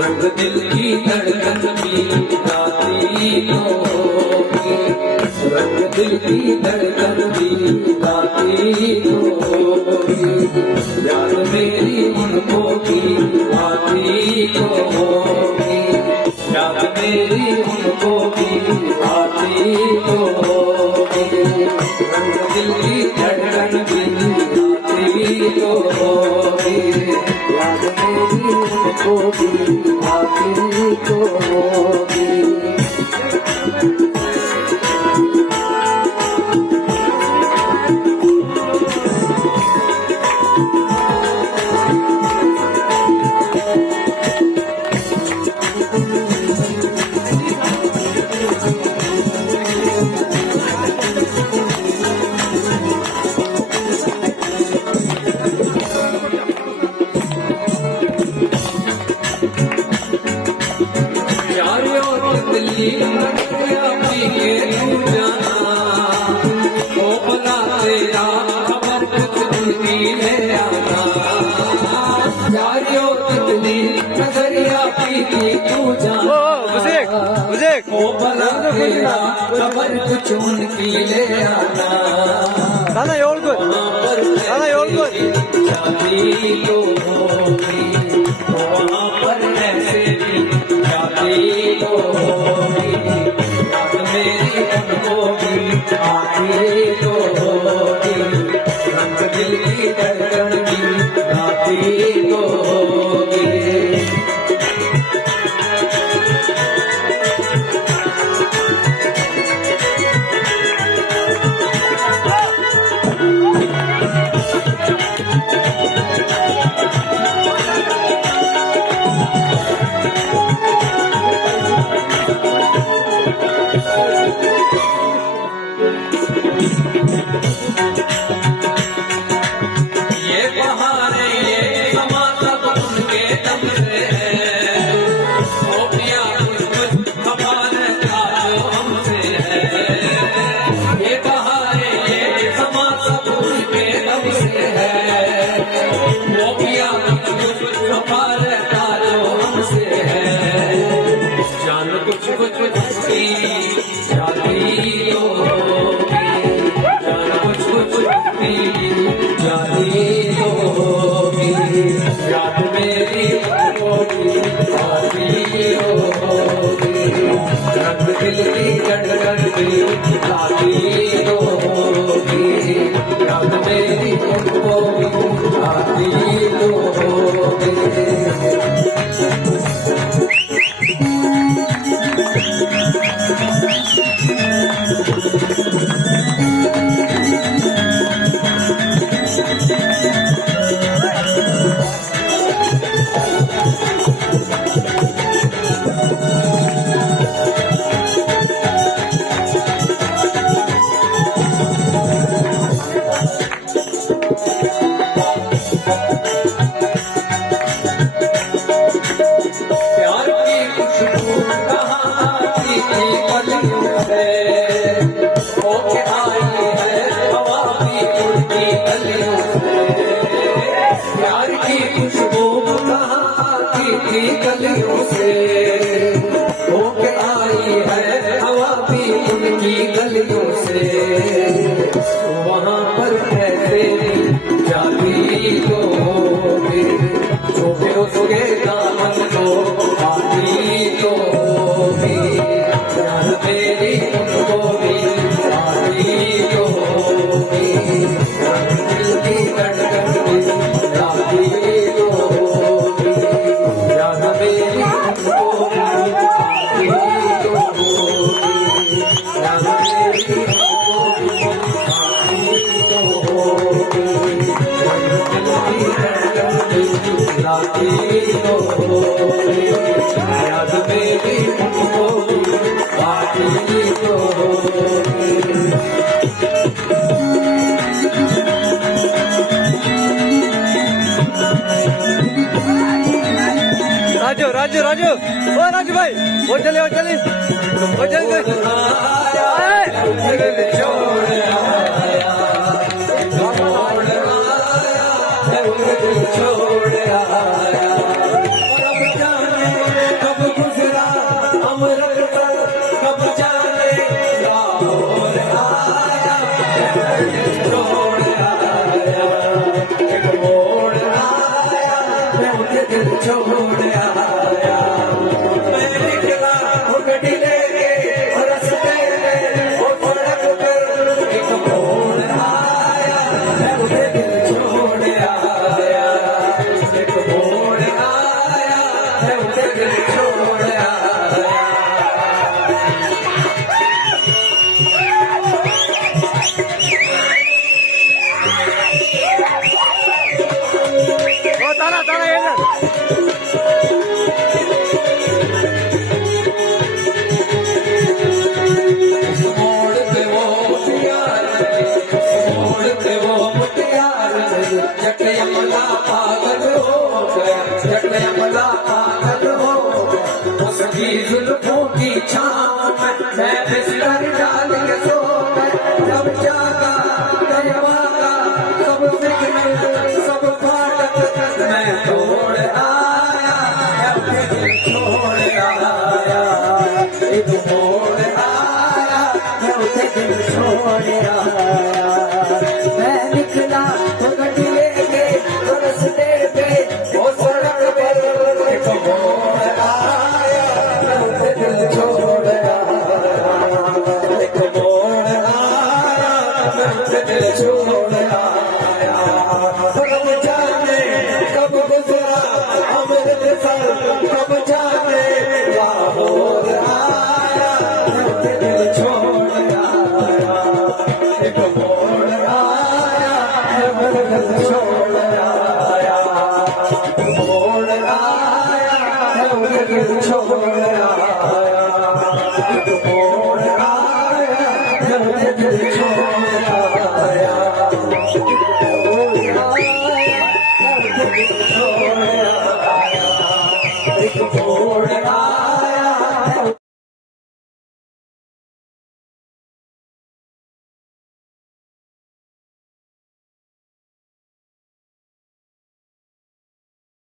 रंग दिल की धड़कन की गाती होगी, रंग दिल की धड़कन की गाती होगी, याद मेरी उनको की आती होगी, याद मेरी उनको की आती होगी, रंग दिल की धड़कन की गाती होगी, याद मेरी उनको की आती होगी। खबर कुछ उनकी ले आना, दादा योलगुड, दादा योलगुड। शादी तो होगी वहाँ पर ऐसे भी शादी तो होगी, याद मेरी उनको भी आती तो होगी, रंग दिल की धड़कन की गाती तो होगी। दिल की धड़कन की गाती तो होगी, याद मेरी उनको भी आती तो होगी। गलियों से होके आई है हवा भी उनकी गलियों से, वहाँ पर ऐसे जाती तो होगी, छोटे उसके दामन को आती तो होगी, याद मेरी उनको भी आती तो होगी, दिल की धड़कन भी गाती तो होगी, याद मेरी उनको भी आती तो होगी, याद मेरी उनको भी आती तो होगी, दिल की धड़कन भी गाती तो होगी, याद मेरी उनको भी आती तो होगी। राजू राजू राजू ओ राजू भाई वो चले वो चले छोड़ आया लाहौर आया छोड़ आया एक मोड़ आया मैं उसे दिल छोड़ आया मैं निकला वो गड्डी लेके और रास्ते में वो सड़क पर एक मोड़ आया मैं उसे दिल छोड़ आया एक मोड़ आया मैं उसे दिल छोड़ आया ओ तारा तारा ये ले। मोड़ पे वो मुटियार मोड़ पे वो मुटियार जट यमला पागल हो गया जट यमला पागल हो गया उसकी जुल्फों की छाँव में मैं बिस्तर डाल के सो गया जब जागा दरवाजा सब सिग्नल सब फाटक मैं तोड़ आया मैं अपने दिल छोड़ आया एक मोड़ आया मैं उसे दिल छोड़ आया मैं निकला तो गड्डी लेके तो रास्ते पे वो सड़क पर एक मोड़ आया मैं उसे दिल छोड़ आया एक मोड़ आया मैं उसे दिल छोड़ आया कब जाने कब गुजरा अमृतसर कब जाने लाहौर आया मैं उसे दिल छोड़ आया एक मोड़ आया मैं उसे दिल छोड़ आया मोड़ आया मैं उसे दिल छोड़ आया एक मोड़ आया मैं उसे दिल छोड़ आया